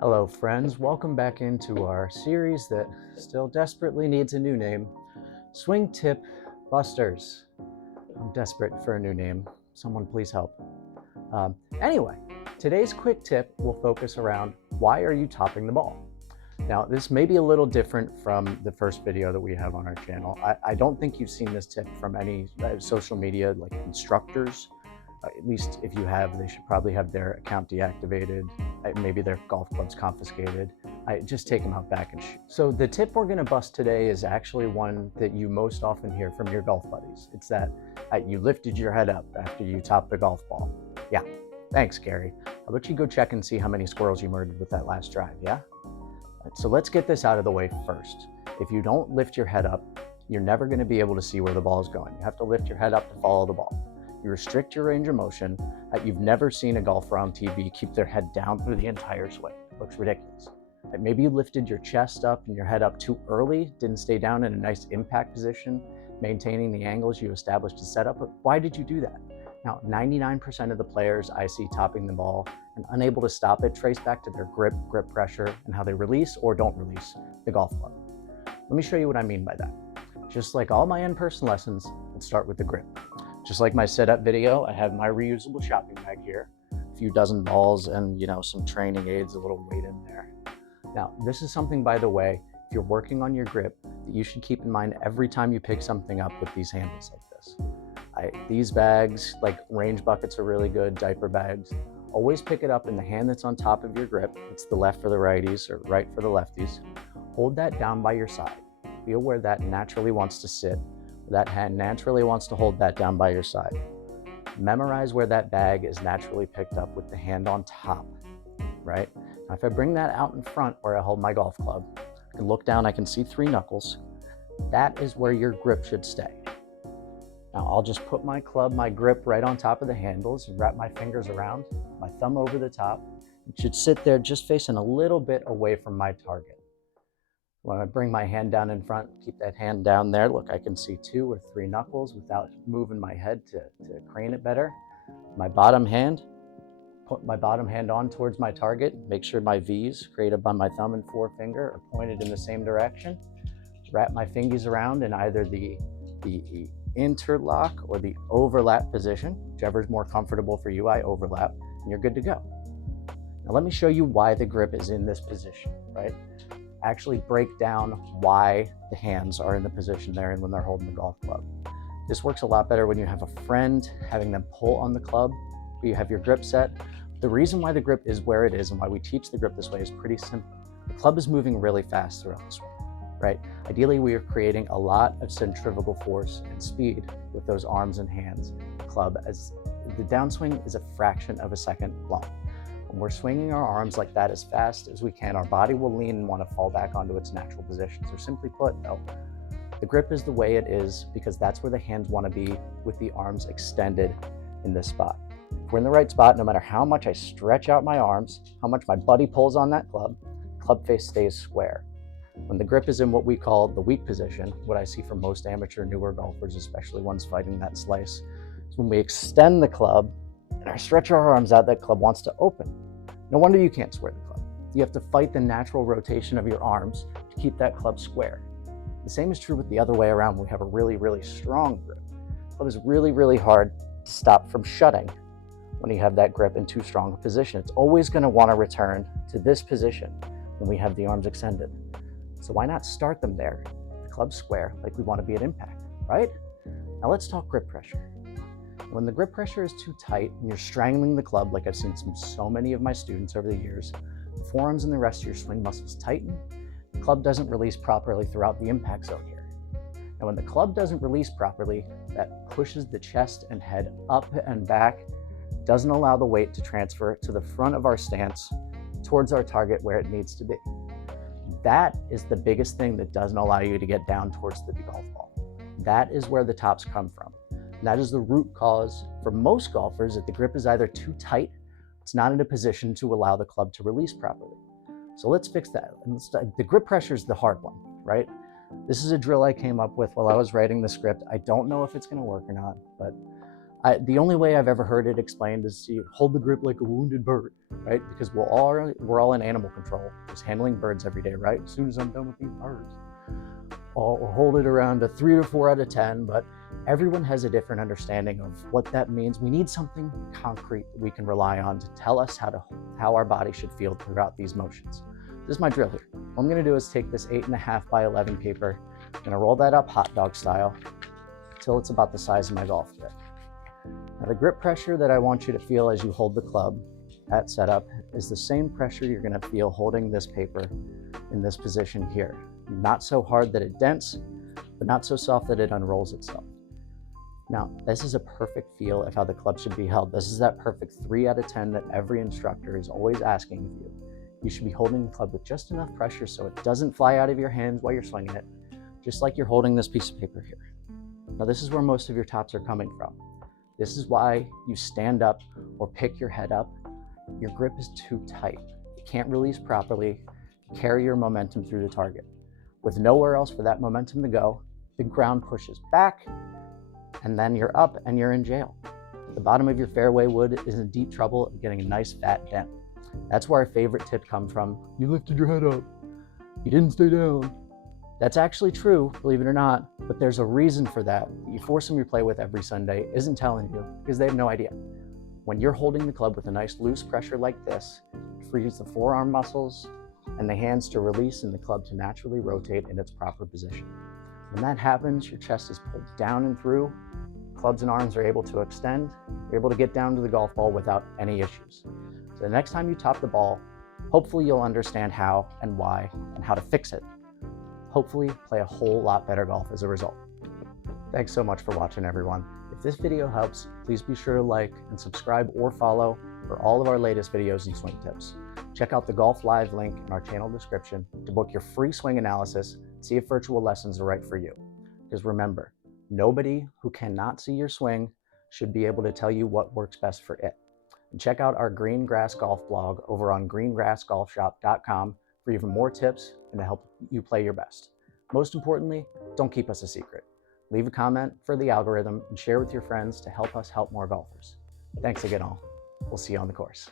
Hello, friends. Welcome back into our series that still desperately needs a new name, Swing Tip Busters. I'm desperate for a new name. Someone please help. Anyway, today's quick tip will focus around why are you topping the ball? Now, this may be a little different from the first video that we have on our channel. I don't think you've seen this tip from any social media like instructors. At least if you have, they should probably have their account deactivated, maybe their golf clubs confiscated. Just take them out back and shoot. So the tip we're gonna bust today is actually one that you most often hear from your golf buddies. It's that you lifted your head up after you topped the golf ball. Yeah, thanks, Gary. How about you go check and see how many squirrels you murdered with that last drive, yeah? So let's get this out of the way first. If you don't lift your head up, you're never gonna be able to see where the ball is going. You have to lift your head up to follow the ball. You restrict your range of motion. You've never seen a golfer on TV keep their head down through the entire swing. It looks ridiculous. Maybe you lifted your chest up and your head up too early, didn't stay down in a nice impact position, maintaining the angles you established to set up. But why did you do that? Now, 99% of the players I see topping the ball and unable to stop it trace back to their grip pressure, and how they release or don't release the golf club. Let me show you what I mean by that. Just like all my in-person lessons, let's start with the grip. Just like my setup video, I have my reusable shopping bag here, a few dozen balls and some training aids, a little weight in there. Now, this is something, by the way, if you're working on your grip, that you should keep in mind every time you pick something up with these handles like this. These bags, like range buckets, are really good, diaper bags. Always pick it up in the hand that's on top of your grip. It's the left for the righties or right for the lefties. Hold that down by your side. Feel where that naturally wants to sit. That hand naturally wants to hold that down by your side. Memorize where that bag is naturally picked up with the hand on top, right? Now, if I bring that out in front where I hold my golf club, I can look down, I can see 3 knuckles. That is where your grip should stay. Now, I'll just put my club, my grip right on top of the handles and wrap my fingers around, my thumb over the top. It should sit there just facing a little bit away from my target. When I bring my hand down in front, keep that hand down there. Look, I can see 2 or 3 knuckles without moving my head to crane it better. My bottom hand, put my bottom hand on towards my target. Make sure my V's created by my thumb and forefinger are pointed in the same direction. Wrap my fingers around in either the interlock or the overlap position, whichever is more comfortable for you. I overlap, and you're good to go. Now let me show you why the grip is in this position, right? Actually break down why the hands are in the position they're in when they're holding the golf club. This works a lot better when you have a friend, having them pull on the club, you have your grip set. The reason why the grip is where it is and why we teach the grip this way is pretty simple. The club is moving really fast throughout the swing, right? Ideally, we are creating a lot of centrifugal force and speed with those arms and hands. The club, as the downswing is a fraction of a second long. When we're swinging our arms like that as fast as we can, our body will lean and want to fall back onto its natural positions. Or simply put, though, the grip is the way it is because that's where the hands want to be, with the arms extended in this spot. If we're in the right spot, no matter how much I stretch out my arms, how much my buddy pulls on that club face stays square. When the grip is in what we call the weak position, what I see from most amateur newer golfers, especially ones fighting that slice, is when we extend the club and I stretch our arms out, that club wants to open. No wonder you can't square the club. You have to fight the natural rotation of your arms to keep that club square. The same is true with the other way around when we have a really, really strong grip. The club is really, really hard to stop from shutting when you have that grip in too strong a position. It's always going to want to return to this position when we have the arms extended. So why not start them there, the club square, like we want to be at impact, right? Now let's talk grip pressure. When the grip pressure is too tight and you're strangling the club, like I've seen from so many of my students over the years, the forearms and the rest of your swing muscles tighten, the club doesn't release properly throughout the impact zone here. And when the club doesn't release properly, that pushes the chest and head up and back, doesn't allow the weight to transfer to the front of our stance towards our target where it needs to be. That is the biggest thing that doesn't allow you to get down towards the golf ball. That is where the tops come from. And that is the root cause for most golfers, that the grip is either too tight, it's not in a position to allow the club to release properly. So let's fix that. And the grip pressure is the hard one, right? This is a drill I came up with while I was writing the script. I don't know if it's going to work or not, but The only way I've ever heard it explained is you hold the grip like a wounded bird, right? Because we're all in animal control, just handling birds every day, right? As soon as I'm done with these birds, I'll hold it around a 3 to 4 out of 10, but everyone has a different understanding of what that means. We need something concrete that we can rely on to tell us how our body should feel throughout these motions. This is my drill here. What I'm gonna do is take this 8.5 by 11 paper, I'm gonna roll that up hot dog style until it's about the size of my golf grip. Now the grip pressure that I want you to feel as you hold the club at setup is the same pressure you're gonna feel holding this paper in this position here. Not so hard that it dents, but not so soft that it unrolls itself. Now, this is a perfect feel of how the club should be held. This is that perfect 3 out of 10 that every instructor is always asking of you. You should be holding the club with just enough pressure so it doesn't fly out of your hands while you're swinging it, just like you're holding this piece of paper here. Now, this is where most of your tops are coming from. This is why you stand up or pick your head up. Your grip is too tight. You can't release properly, carry your momentum through the target. With nowhere else for that momentum to go, the ground pushes back, and then you're up and you're in jail. The bottom of your fairway wood is in deep trouble of getting a nice fat dent. That's where our favorite tip comes from. You lifted your head up. You didn't stay down. That's actually true, believe it or not, but there's a reason for that you force them you play with every Sunday isn't telling you because they have no idea. When you're holding the club with a nice loose pressure like this, it frees the forearm muscles and the hands to release and the club to naturally rotate in its proper position. When that happens, your chest is pulled down and through, clubs and arms are able to extend, you're able to get down to the golf ball without any issues. So the next time you top the ball, hopefully you'll understand how and why and how to fix it. Hopefully play a whole lot better golf as a result. Thanks so much for watching, everyone. If this video helps, please be sure to like and subscribe or follow for all of our latest videos and swing tips. Check out the Golf Live link in our channel description to book your free swing analysis and see if virtual lessons are right for you. Because remember, nobody who cannot see your swing should be able to tell you what works best for it. And check out our Green Grass Golf blog over on greengrassgolfshop.com for even more tips and to help you play your best. Most importantly, don't keep us a secret. Leave a comment for the algorithm and share with your friends to help us help more golfers. Thanks again all. We'll see you on the course.